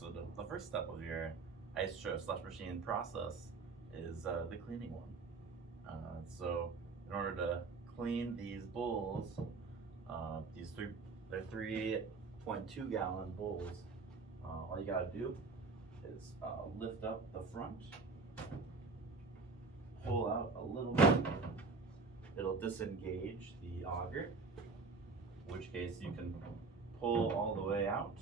So the first step of your Icetro slush machine process is the cleaning one. So in order to clean these bowls, they're 3.2 gallon bowls. All you gotta do is lift up the front, pull out a little bit. It'll disengage the auger, in which case you can pull all the way out.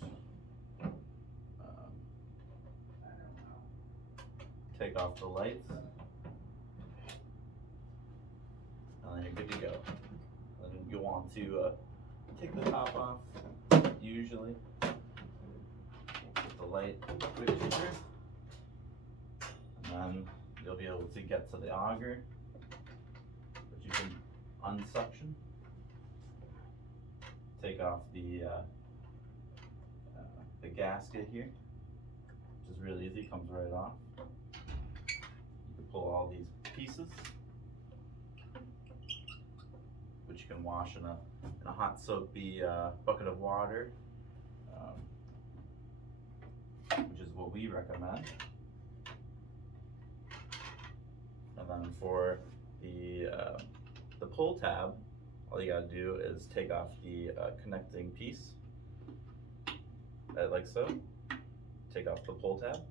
Take off the lights, and then you're good to go. Then you'll want to take the top off, usually. Get the light fixture, and then you'll be able to get to the auger, which you can unsuction. Take off the gasket here, which is really easy, comes right off. You can pull all these pieces, which you can wash in a hot soapy bucket of water, which is what we recommend. And then for the pull tab, all you gotta do is take off the connecting piece, like so. Take off the pull tab.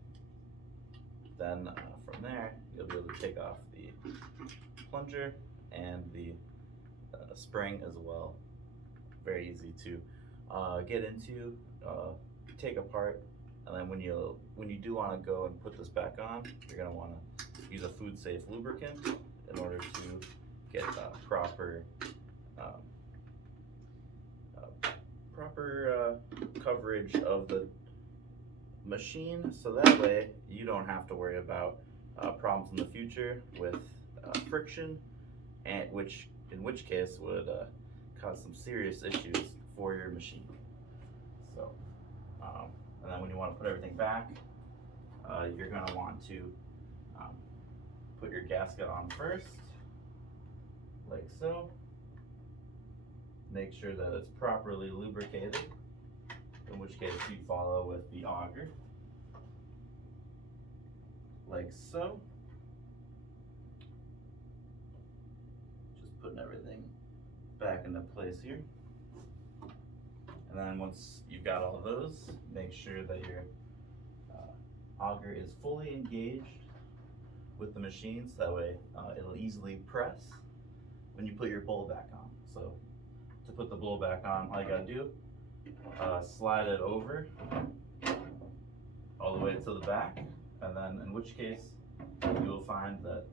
Then from there, you'll be able to take off the plunger and the spring as well. Very easy to get into, take apart, and then when you do want to go and put this back on, you're going to want to use a food safe lubricant in order to get proper coverage of the machine, so that way you don't have to worry about problems in the future with friction, and in which case would cause some serious issues for your machine. So, and then when you want to put everything back, you're going to want to put your gasket on first, like so. Make sure that it's properly lubricated, in which case you follow with the auger, like so. Just putting everything back into place here. And then once you've got all those, make sure that your auger is fully engaged with the machine, so that way it'll easily press when you put your bowl back on. So to put the bowl back on, all you gotta do, slide it over all the way to the back, and then in which case you'll find that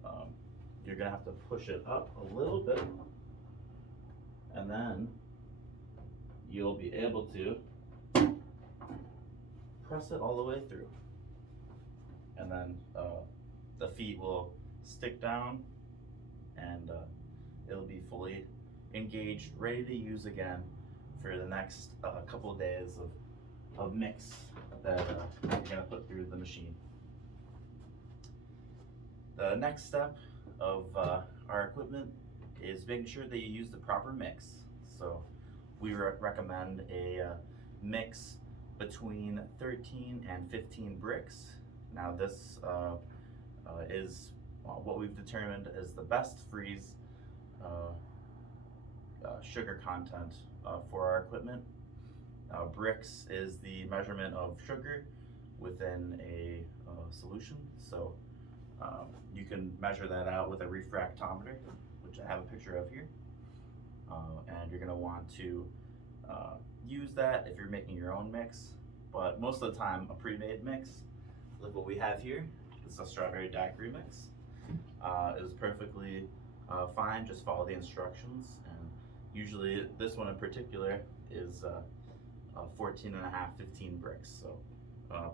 you're gonna have to push it up a little bit, and then you'll be able to press it all the way through, and then the feet will stick down, and it'll be fully engaged, ready to use again for the next couple of days of mix that you're gonna put through the machine. The next step of our equipment is making sure that you use the proper mix. So we recommend a mix between 13 and 15 bricks. Now this is what we've determined is the best freeze sugar content for our equipment. Bricks is the measurement of sugar within a solution. So you can measure that out with a refractometer, which I have a picture of here. And you're gonna want to use that if you're making your own mix. But most of the time, a pre-made mix, like what we have here, it's a strawberry daiquiri mix, is perfectly fine. Just follow the instructions, and usually this one in particular is 14 and a half, 15 bricks. So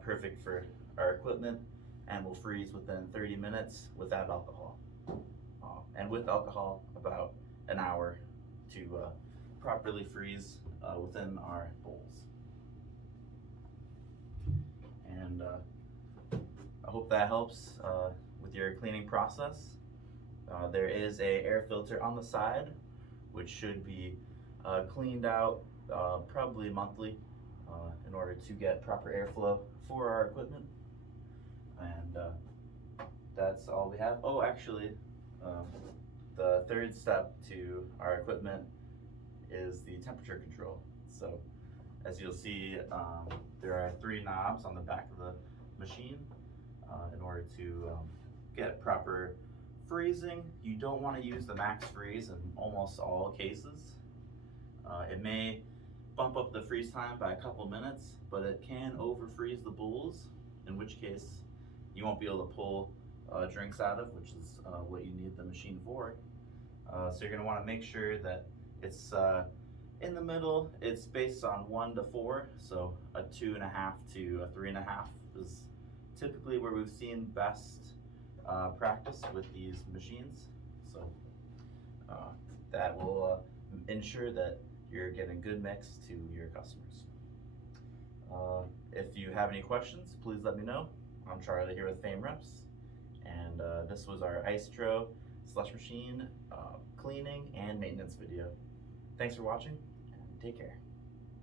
perfect for our equipment, and will freeze within 30 minutes without alcohol. And with alcohol, about an hour to properly freeze within our bowls. And I hope that helps with your cleaning process. There is a air filter on the side, which should be cleaned out probably monthly. in order to get proper airflow for our equipment. And that's all we have. Oh, actually, the third step to our equipment is the temperature control. So as you'll see, there are 3 knobs on the back of the machine in order to get proper freezing. You don't want to use the max freeze in almost all cases. It may bump up the freeze time by a couple minutes, but it can over freeze the bowls, in which case you won't be able to pull drinks out of, which is what you need the machine for. So you're going to want to make sure that it's in the middle. It's based on 1 to 4, so a 2.5 to a 3.5 is typically where we've seen best practice with these machines. So that will ensure that you're getting good mix to your customers. If you have any questions, please let me know. I'm Charlie here with Fame Reps, and this was our Icetro slush machine cleaning and maintenance video. Thanks for watching, and take care.